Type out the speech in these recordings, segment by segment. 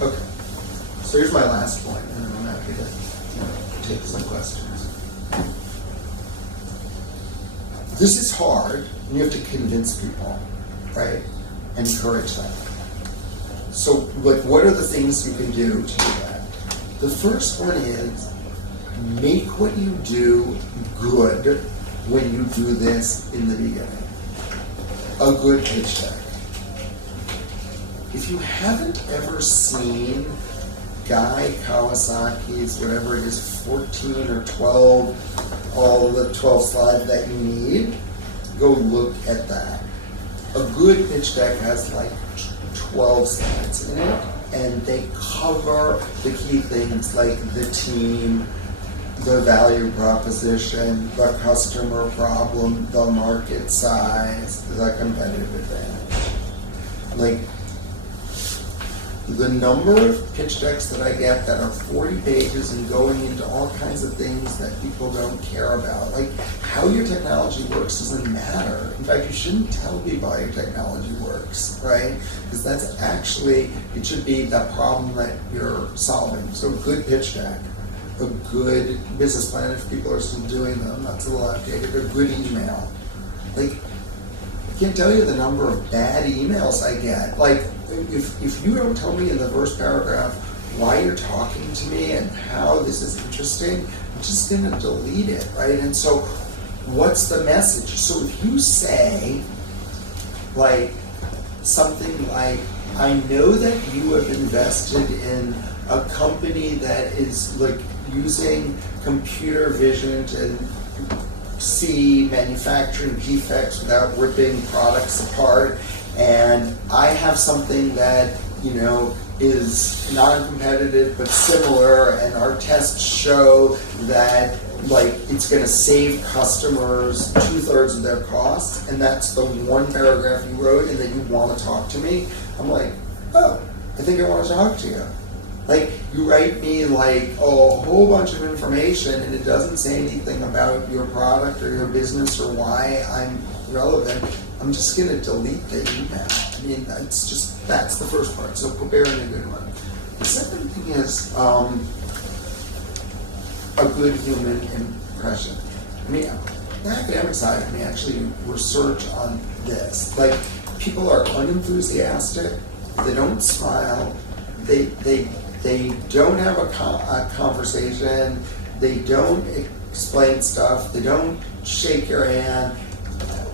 Okay. So here's my last point, and then I'm happy to take some questions. This is hard, and you have to convince people, right? Encourage them. So, what are the things you can do to do that? The first one is make what you do good when you do this in the beginning. A good pitch deck. If you haven't ever seen Guy Kawasaki's, whatever it is, 14 or 12, all the 12 slides that you need, go look at that. A good pitch deck has like 12 slides in it, and they cover the key things like the team, the value proposition, the customer problem, the market size, the competitive advantage. Like, the number of pitch decks that I get that are 40 pages and going into all kinds of things that people don't care about. Like, how your technology works doesn't matter. In fact, you shouldn't tell people how your technology works, right? Because that's actually, it should be the problem that you're solving. So, good pitch deck, a good business plan if people are still doing them, that's a little outdated, a good email. Like, I can't tell you the number of bad emails I get. Like, if you don't tell me in the first paragraph why you're talking to me and how this is interesting, I'm just going to delete it, right? And so what's the message? So if you say, like, something like, I know that you have invested in a company that is, like, using computer vision to see manufacturing defects without ripping products apart, and I have something that, is non-competitive but similar, and our tests show that, like, it's going to save customers 2/3 of their costs, and that's the one paragraph you wrote, and then you want to talk to me. I'm like, oh, I think I want to talk to you. Like, you write me like a whole bunch of information and it doesn't say anything about your product or your business or why I'm relevant. I'm just going to delete the email. I mean, that's the first part. So preparing a good one. The second thing is a good human impression. I mean, the academic side of me actually research on this. Like, people are unenthusiastic, they don't smile, they don't have a conversation, they don't explain stuff, they don't shake your hand.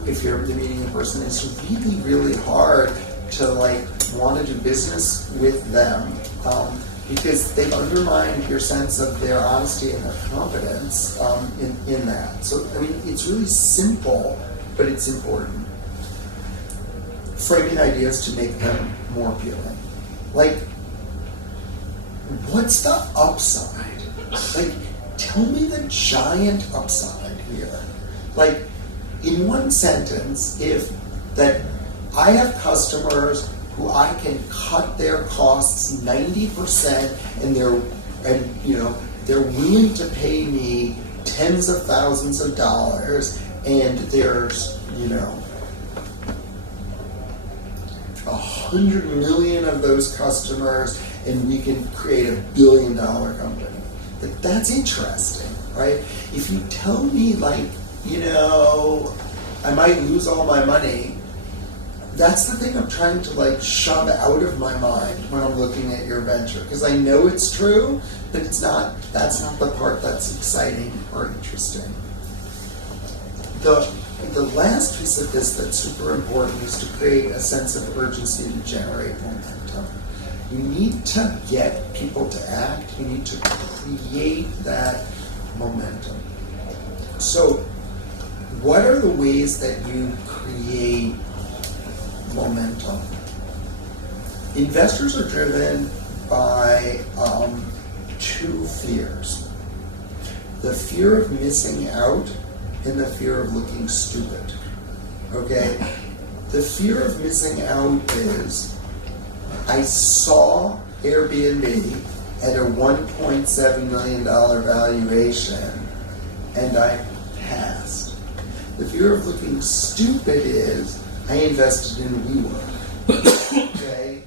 If you're meeting a person, it's really, really hard to, like, want to do business with them because they've undermined your sense of their honesty and their confidence in that. So, I mean, it's really simple, but it's important. Framing ideas to make them more appealing. Like, what's the upside? Like, tell me the giant upside here. Like, in one sentence, if that I have customers who I can cut their costs 90%, and they're willing to pay me tens of thousands of dollars, and there's 100 million of those customers, and we can create $1 billion company. That's interesting, right? If you tell me, like, I might lose all my money, that's the thing I'm trying to, like, shove out of my mind when I'm looking at your venture, because I know it's true, but that's not the part that's exciting or interesting. The last piece of this that's super important is to create a sense of urgency to generate momentum. You need to get people to act. You need to create that momentum. So, what are the ways that you create momentum? Investors are driven by two fears. The fear of missing out and the fear of looking stupid. Okay? The fear of missing out is, I saw Airbnb at a $1.7 million valuation and I passed. The fear of looking stupid is, I invested in WeWork. Okay?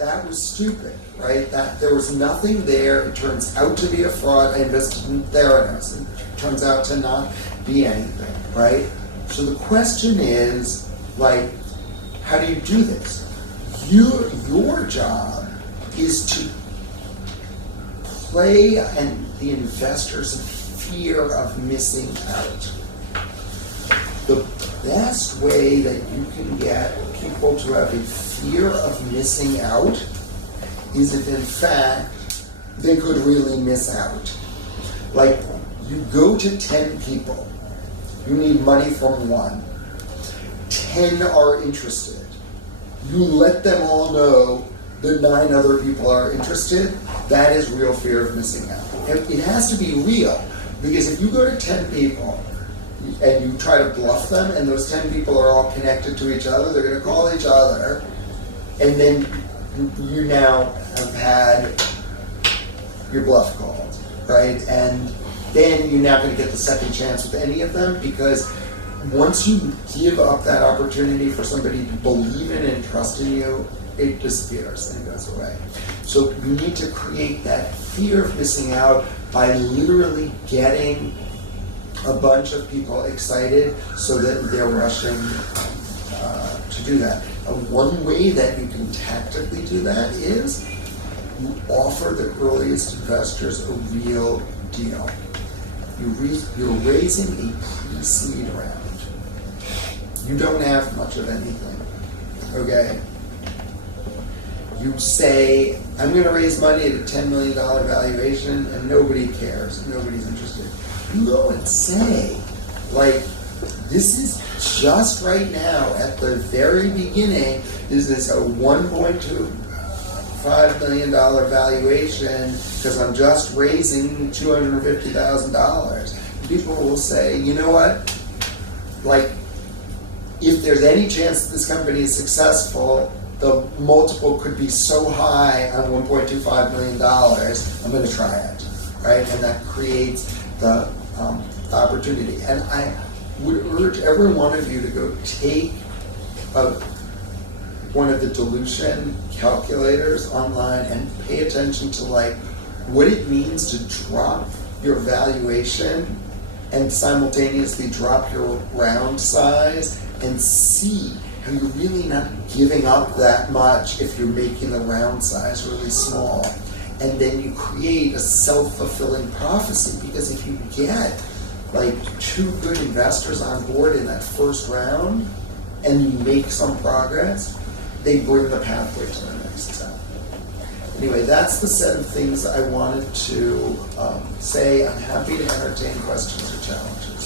that was stupid, right? That there was nothing there. It turns out to be a fraud. I invested in Theranos. It turns out to not be anything, right? So the question is, like, how do you do this? Your job is to play the investor's fear of missing out. The best way that you can get people to have a fear of missing out is if in fact they could really miss out. Like, you go to 10 people, you need money from 1, 10 are interested. You let them all know that 9 other people are interested. That is real fear of missing out. It has to be real, because if you go to 10 people and you try to bluff them, and those 10 people are all connected to each other, they're going to call each other, and then you now have had your bluff called, right? And then you're not going to get the second chance with any of them, because once you give up that opportunity for somebody to believe in and trust in you, it disappears and it goes away. So you need to create that fear of missing out by literally getting a bunch of people excited so that they're rushing to do that. One way that you can tactically do that is you offer the earliest investors a real deal. You're raising a pre-seed round. You don't have much of anything, okay? You say, I'm going to raise money at a $10 million valuation, and nobody cares, nobody's interested. You go and say, like, this is just right now, at the very beginning, this is a $1.25 million valuation because I'm just raising $250,000. People will say, you know what, like, if there's any chance that this company is successful, the multiple could be so high on $1.25 million, I'm going to try it, right? And that creates the opportunity. And I would urge every one of you to go take one of the dilution calculators online and pay attention to, like, what it means to drop your valuation and simultaneously drop your round size, and see how you're really not giving up that much if you're making the round size really small. And then you create a self-fulfilling prophecy, because if you get like 2 good investors on board in that first round and you make some progress, they bring the pathway to the next step. Anyway, that's the set of things I wanted to say. I'm happy to entertain questions or challenges.